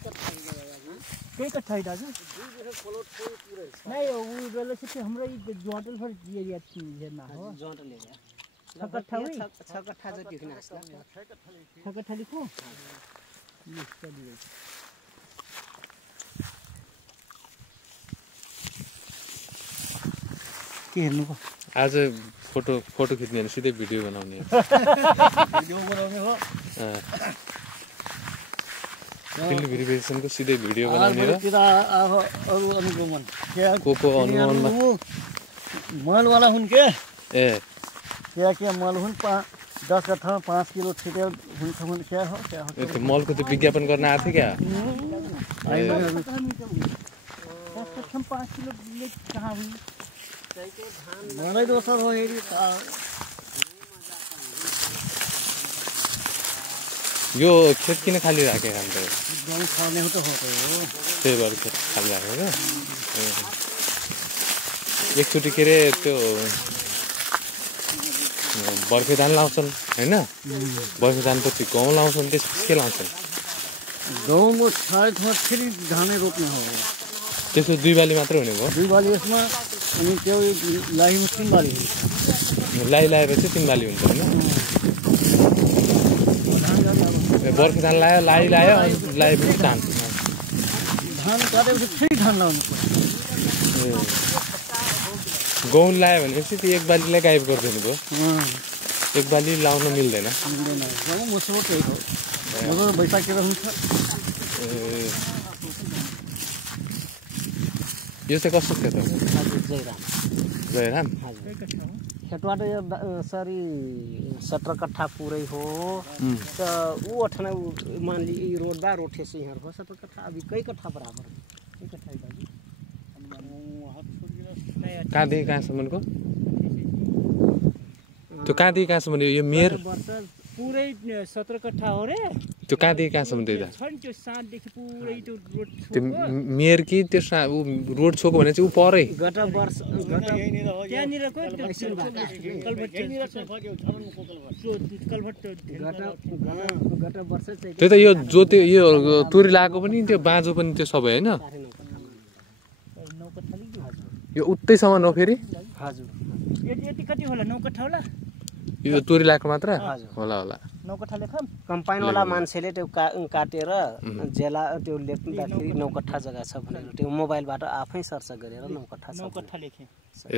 कई कट्ठा है दाजु नहीं वो वाला से हमरा ई जोटल पर एरिया है ना हो जोटल एरिया 6 कट्ठा हुई 6 कट्ठा जति हुन आस्ला 6 कट्ठा लिखो ये चलिए के हेर्नु को आज फोटो खिच्ने हैन सिधै भिडियो बनाउने हो फिल्ड भेरिफिकेसनको सिधै भिडियो बनाउने र अरु अनुगमन को अनुगमनमा मल वाला हुन के ए क्या मल हुन 10 कट्ठा 5 किलो छिटे हुन क्या हो त्यो मलको त्यो विज्ञापन गर्न आथे क्या 5 किलो कहाँ हुई मलाई दोसर हो हेरी यो खेत किन खाली राखेको अन्त गाउँ खाने हो त हो त्यही भएर खेत खाली राखेको एकचोटि के रे त्यो बर्खे धान लाउँछन् हैन बर्खे धानपछि गहुँ लाउँछन् त्यसपछि के लाउँछन् गाउँमा सायद फेरि धानै रोप्ने हो त्यसो दुई बाली मात्र हुने भयो दुई बाली यसमा अनि त्यो लाइमा 3 बाली हुन्छ लाई लाएपछि 3 बाली हुन्छ हैन बर्खे धान लायो लाई लायो अनि लाएपछि धान काटेपछि फेरि धान लाउनु पर्छ गहुँ लायो भनेपछि त्यो एक बालीलाई गायब गरिदिनु भयो एक बाली लाउन मिल्दैन गाउँ मुसो त्यही हो बैशाखेर हुन्छ यो चाहिँ कस्तो खेत हो जयराम खेतबाट यो सरी 17 कट्ठा पुरै हो त ऊ अठना मान ली रोड बा रोड से यहाँ हो 17 कट्ठा अभी कई कट्ठा बराबर कई कट्ठा है दाजु कहाँदेखि कहाँसम्मको त्यो कहाँदेखि कहाँसम्म यो मेयर पुरै 17 कट्ठा हो रे त्यो कहाँदेखि कहाँसम्म दिँदा छन् त्यो साँधदेखि पुरै त्यो रोड त्यो मेयर कि त्यो रोड छोको भने चाहिँ ऊ परै गत वर्ष त्यहाँनिरको गत वर्ष चाहिँ त्यही त यो जोते यो तुरी लगाएको पनि त्यो बाँझो पनि त्यो सबै हैन यो उतैसम्म न फेरि हजुर यति कति होला 9 कट्ठा होला यो तुरी लगाएको मात्र होला होला 9 कट्ठा लेखम कम्पाइन वाला मान्छेले त्यो काटेर जेला त्यो लेख्दाखेरि 9 कट्ठा जग्गा छ भनेर त्यो मोबाइलबाट आफै सर्च गरेर 9 कट्ठा 9 कट्ठा लेखे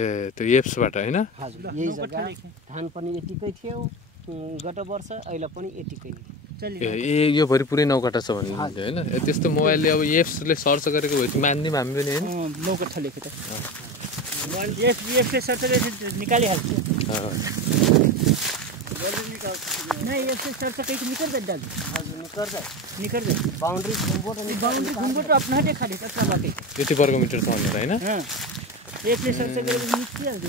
ए त्यो एप्सबाट हैन हजुर यही जग्गा धान पनि यतिकै थियो गत वर्ष अहिले पनि यतिकै ए यो भरि पुरै 9 कट्ठा छ भन्ने हैन त्यस्तो मोबाइलले अब एप्सले सर्च गरेको भए मान्ने हामी पनि हैन 9 कट्ठा लेखे त एप्सले सर्च गरेर निकालिहाल्छ नहीं ये सर से कहीं निकल जाए दाल निकल जाए बाउंड्री घुमबोट अपना देखा दे कच्चा बाटे यति वर्ग मिटर छ भनेर हैन एक ले सर से निकालिहाल्छ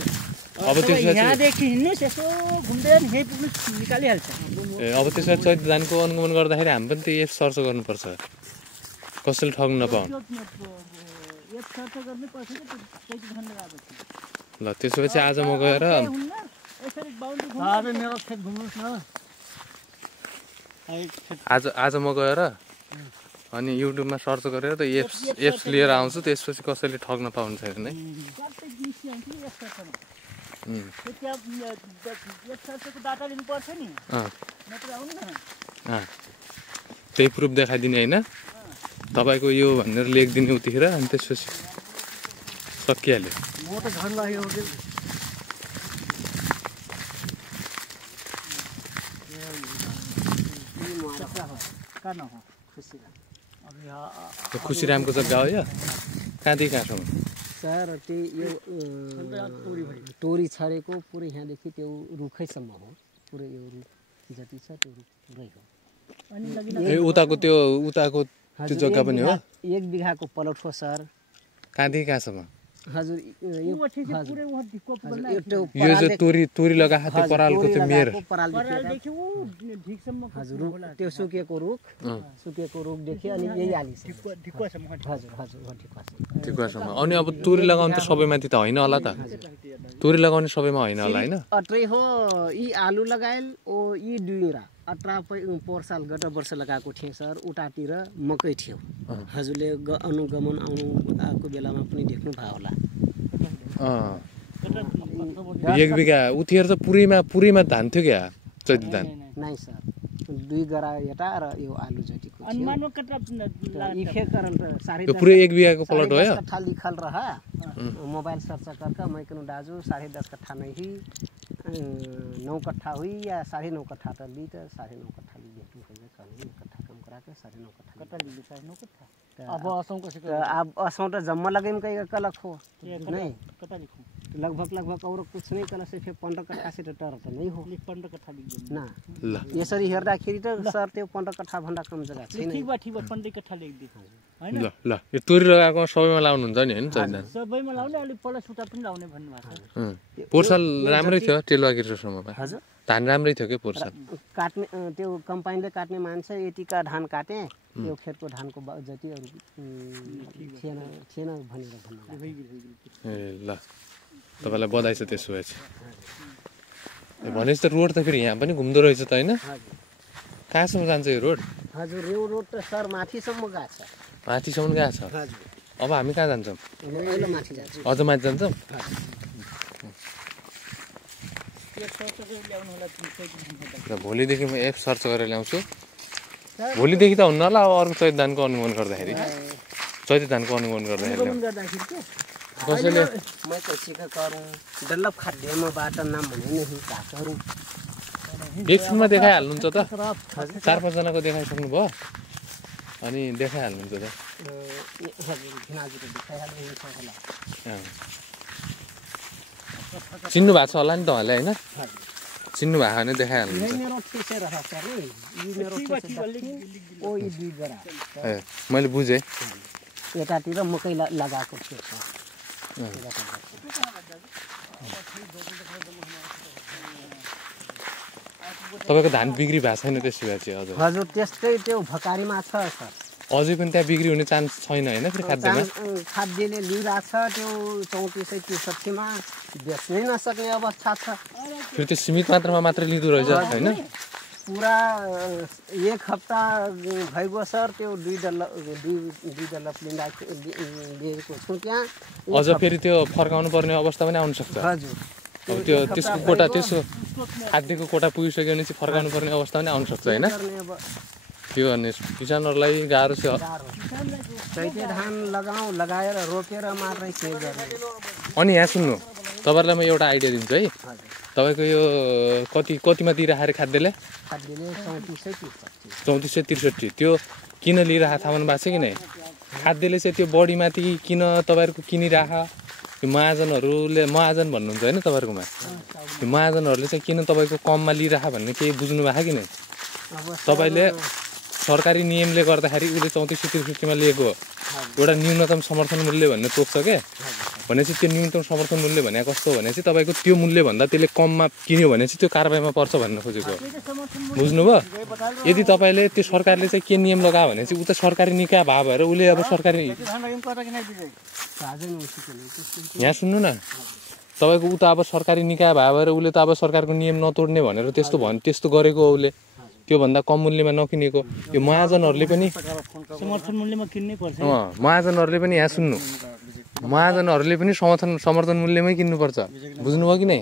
अब त्यसपछि यहाँ देखि हिँड्नु यसो घुम्दै अनि हे पुग्नु निकालिहाल्छ ए अब त्यसपछि चैत धानको अनुगमन गर्दाखेरि हामी पनि त्यो एप सर्च गर्नुपर्छ कसैले ठग्न नपाउन् एप सर्च गर्नु पर्छ कि चैत धान लगाएको ल त्यसपछि आज म गएर आज म गएर अनि युट्युबमा सर्च गरेर त एप्स लिएर आउँछु त्यसपछि कसैले ठग्न पाउनु छैन है त्यही प्रुफ देखाइदिने होइन तपाईँको यो भनेर लेखिदिने उतिखेर अनि त्यसपछि सकिहाल्यो खुसीरामको जग्गा हो यो कहाँदेखि कहाँसम्म सर त्यो यो टोरी छरेको पुरै यहाँदेखि त्यो रुखैसम्म हो पुरै यो रुख जति छ त्यो रुख पुरै हो अनि उताको त्यो जग्गा पनि हो 1 बिघाको प्लट हो सर कहाँदेखि कहाँसम्म हजुर यो जो तुरी लगाएको थियो परालको त्यो मेयर हजुर त्यो सुकेको रुख देखि अनि यही आली हजुर हजुर ठिकुवासम्म अनि अब तोरी लगाउनु त सबैमाथि त होइन होला त तोरी लगाउने सबैमा होइन होला हैन अट्रै हो यी आलु लगाएल ओ यी दुईरा 18 पोहोर साल गत वर्ष लगाएको थिएँ सर उतातिर मकै थियो हजुरले अनुगमन आउनुको बेलामा पनि देख्नु भयो होला एक बिघा उतिएर त पुरैमा धान थियो क्या चैत धान नाइ सर 2 गरा यता र यो आलु जतिको थियो यी फेकरल साढे पुरै एक बिघाको प्लट हो यो कट्ठा लिखल रहा मोबाइल सर्च करके मैं कनु दाजू 10.5 कट्ठा नहीं 9 कट्ठा हुई या 9.5 कट्ठा त ली त 9.5 कट्ठा ली भेटु हो कने कट्ठा कम करा के 9.5 कट्ठा ली 9.5 कट्ठा अब असौ कसैको अब असौ त जम्मा लगेम कई कलक हो नहीं कता लिखू लगभग और कुछ नहीं कल से 15 कट्ठा से टर त नहीं हो 15 कट्ठा लिख ना ल यसरी हेर्दाखेरि त सर त्यो 15 कट्ठा भन्दा कम जग्गा छैन ठीक बा 15 कट्ठा लेख दि हैन ल यो तोरी लगाएको सबैमा लाउनु हुन्छ नि हैन चैतधान सबैमा लाउने अलि पल्ला सुता पनि लाउने भन्नु भएको छ पोर्सल राम्रै थियो टेलुवा गिर्सोसम्ममा हजुर धान राम्रै थियो के पोर्सल काट्ने त्यो कम्पाइनले काट्ने मान्छे यतिका धान काटे यो खेतको धानको जति अरु थिएन भनेर भन्नु ए ल तपाईलाई बधाई छ त्यसो भए भनेपछि त रोड त फेरि यहाँ पनि घुम्दो रहेछ त हैन कहाँसम्म जान्छ यो रोड हजुर यो रोड त सर माथिसम्म गएको छ माथिसम्म गएको छ हजुर अब हामी कहाँ जान्छौँ अहिले माथि जान्छौँ अझ माथि जान्छौँ ल भोलिदेखि म एप सर्च गरेर ल्याउँछु भोलिदेखि त हुन्न होला अब अर्को चैत धानको अनुगमन गर्दाखेरि चैत धानको अनुगमन गर्दाखेरि कसैले मैं कैसे का करूं डल्लप खाद्यमाबाट नाम भने नहीं का करूं एकछिनमा देखाइहाल्नुहुन्छ त 4-5 जनाको देखाइसक्नु भयो अनि देखाइहाल्नुहुन्छ त चिन्नु भएको छ होला नि तपाईँले हैन चिन्नु भएको भने देखाइहाल्नुहुन्छ ए मैले बुझेँ यतातिर मकै लगाएको थियो तपाईको धान बिक्री भएको छैन त्यसो भए चाहिँ हजुर हजुर त्यस्तै त्यो भकारीमा छ सर अझै पनि त्यहाँ बिक्री हुने चान्स छैन हैन फेरि खाद्यमा खाद्यले लिइरहेछ त्यो 34-63 मा बेच्नै नसक्ने अवस्था छ फेरि त्यो सीमित मात्रामा मात्रै लिँदो रहेछ हैन पुरा एक हप्ता भइगयो सर त्यो 2 डलप लिएको छु त्यहाँ अझ फेरि त्यो फर्काउनु पर्ने अवस्था पनि आउन सक्छ हजुर अब त्यो त्यसको कोटा त्यसो खाद्यको कोटा पुगिसक्यो भने चाहिँ फर्काउनु पर्ने अवस्था पनि आउन सक्छ हैन त्यो अनि किसानहरुलाई गाह्रो छ चैते धान लगाएर रोपेर मात्रै के गर्ने अनि यहाँ सुन्नु तपाईहरुलाई म एउटा आइडिया दिन्छु है तपाईको यो कतिमा दिइराखेर खाद्यले 34-63 त्यो किन लिइराखा थाहा भन्नु भएको छ कि नै खाद्यले चाहिँ त्यो बढी माथि किन तपाईहरुको किनिराख यो महाजन भन्नुहुन्छ हैन तपाईहरुकोमा यो महाजनहरुले चाहिँ किन तपाईको कममा लिइराख भन्ने केही बुझ्नु भएको कि नै तपाईले सरकारी नियमले गर्दाखेरि उले 34-63 मा लिएको एउटा न्यूनतम समर्थन मूल्य भन्ने तोक्छ के भनेपछि त्यो न्यूनतम समर्थन मूल्य भने कस्तो भनेपछि तपाईको त्यो मूल्य भन्दा त्यसले कममा किन्यो भने चाहिँ त्यो कारबाहीमा पर्छ भन्न खोजेको बुझ्नुभयो यदि तपाईले त्यो सरकारले चाहिँ के नियम लगायो भने चाहिँ उ त सरकारी निकाय भएर उले अब सरकारी यहाँ सुन्नु न तपाईको उ त अब सरकारी निकाय भएर उले त अब सरकारको नियम नतोड्ने भनेर त्यस्तो गरेको उले त्यो भन्दा कम मूल्यमा नकिनेको यो महाजनहरुले पनि समर्थन मूल्यमा किन्नै पर्छ महाजनहरुले पनि यहाँ सुन्नु महाजनहरुले पनि समर्थन मूल्यमै किन्नु पर्छ बुझ्नुभयो कि नै